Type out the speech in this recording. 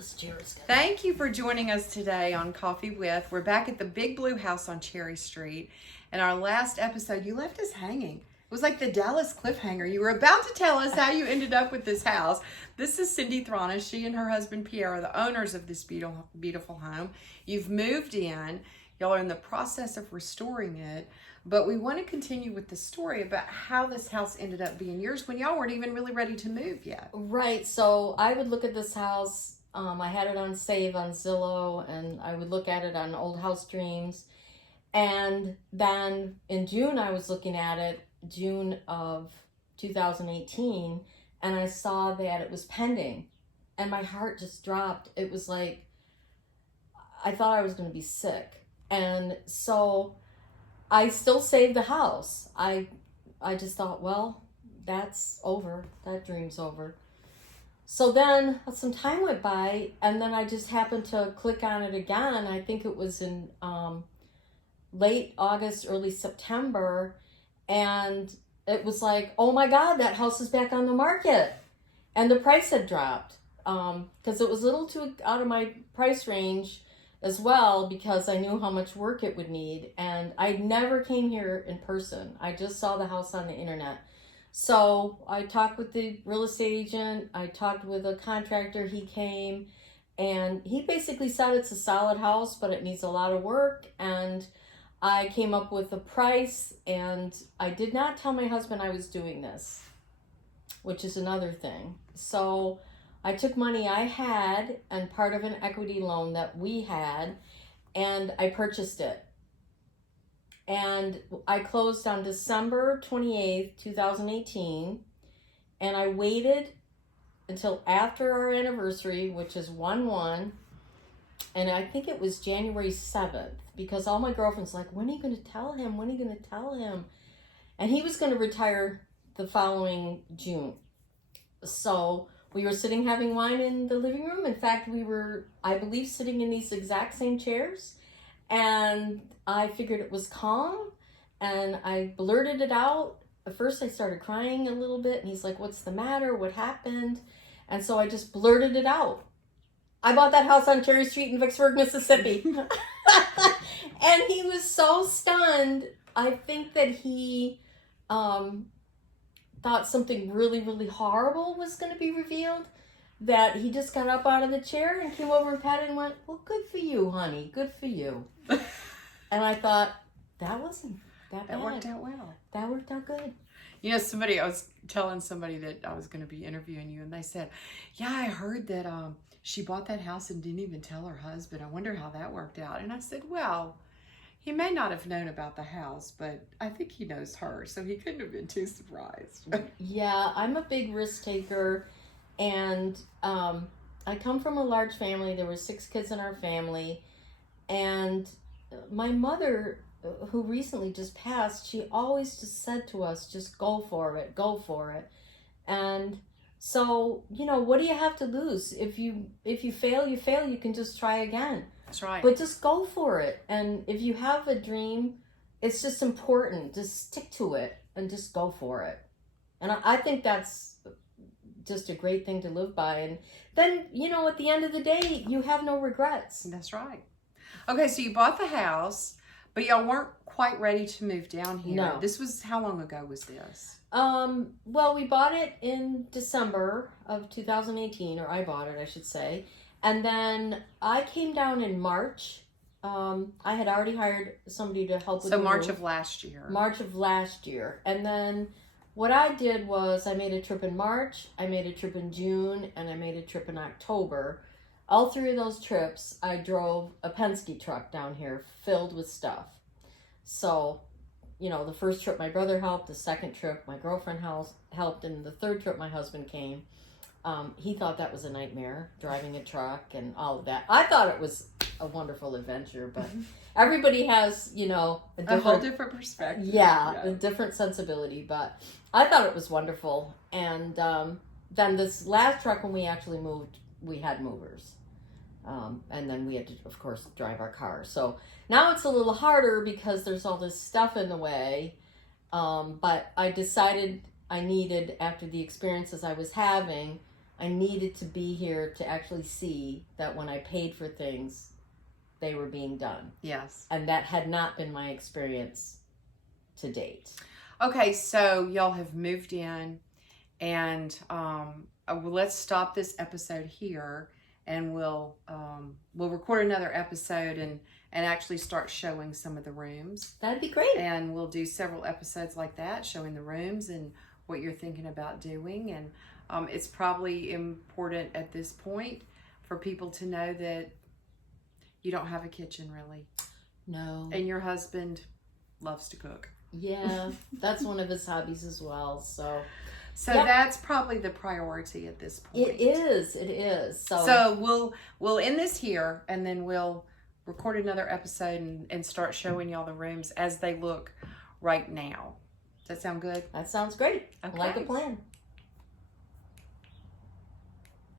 This chair is good. Thank you for joining us today on Coffee With. We're back at the Big Blue House on Cherry Street. In our last episode, you left us hanging. It was like the Dallas cliffhanger. You were about to tell us how you ended up with this house. This is Cindy Thrana. She and her husband Pierre are the owners of this beautiful home. You've moved in. Y'all are in the process of restoring it. But we want to continue with the story about how this house ended up being yours when y'all weren't even really ready to move yet. Right, so I would look at this house. I had it on save on Zillow, and I would look at it on Old House Dreams. And then in June, I was looking at it, June of 2018, and I saw that it was pending. And my heart just dropped. It was like, I thought I was going to be sick. And so I still saved the house. I just thought, well, that's over. That dream's over. So then some time went by, and then I just happened to click on it again. I think it was in late August, early September, and it was like, oh my God, that house is back on the market. And the price had dropped because it was a little too out of my price range as well, because I knew how much work it would need. And I never came here in person. I just saw the house on the internet. So I talked with the real estate agent. I talked with a contractor. He came and he basically said it's a solid house, but it needs a lot of work. And I came up with a price, and I did not tell my husband I was doing this, which is another thing. So I took money I had and part of an equity loan that we had, and I purchased it. And I closed on December 28th, 2018, and I waited until after our anniversary, which is 1/1, and I think it was January 7th, because all my girlfriends were like, when are you going to tell him? When are you going to tell him? And he was going to retire the following June. So we were sitting having wine in the living room. In fact, we were, I believe, sitting in these exact same chairs. And I figured it was calm, and I blurted it out. At first I started crying a little bit, and he's like, what's the matter? What happened? And so I just blurted it out. I bought that house on Cherry Street in Vicksburg, Mississippi. And he was so stunned. I think that he thought something really, really horrible was going to be revealed, that he just got up out of the chair and came over and patted and went, well, good for you, honey. Good for you. And I thought, that wasn't that bad. That worked out well. That worked out good. You know, I was telling somebody that I was going to be interviewing you, and they said, yeah, I heard that she bought that house and didn't even tell her husband. I wonder how that worked out. And I said, well, he may not have known about the house, but I think he knows her, so he couldn't have been too surprised. Yeah, I'm a big risk taker, and I come from a large family. There were 6 kids in our family, and my mother, who recently just passed, she always just said to us, just go for it, go for it. And so, you know, what do you have to lose? If you fail, you fail. You can just try again. That's right. But just go for it. And if you have a dream, it's just important. Just stick to it and just go for it. And I think that's just a great thing to live by. And then, you know, at the end of the day, you have no regrets. That's right. Okay, so you bought the house, but y'all weren't quite ready to move down here. No. This was, how long ago was this? Well, we bought it in December of 2018, or I bought it, I should say. And then I came down in March. I had already hired somebody to help with the March roof. of last year. March of last year. And then what I did was I made a trip in March, I made a trip in June, and I made a trip in October. All 3 of those trips, I drove a Penske truck down here filled with stuff. So, you know, the first trip my brother helped, the second trip my girlfriend helped, and the third trip my husband came. He thought that was a nightmare, driving a truck and all of that. I thought it was a wonderful adventure, but everybody has, you know, a whole different perspective. Yeah, a different sensibility, but I thought it was wonderful. And then this last truck, when we actually moved, we had movers. And then we had to, of course, drive our car. So now it's a little harder because there's all this stuff in the way. But I decided I needed, after the experiences I was having, I needed to be here to actually see that when I paid for things, they were being done. Yes. And that had not been my experience to date. Okay, so y'all have moved in, and let's stop this episode here, and we'll record another episode and actually start showing some of the rooms. That'd be great. And we'll do several episodes like that, showing the rooms and what you're thinking about doing. And it's probably important at this point for people to know that you don't have a kitchen, really. No. And your husband loves to cook. Yeah, that's one of his hobbies as well. So yep. That's probably the priority at this point. It is. So we'll end this here, and then we'll record another episode and start showing y'all the rooms as they look right now. Does that sound good? That sounds great. Okay. Like a plan.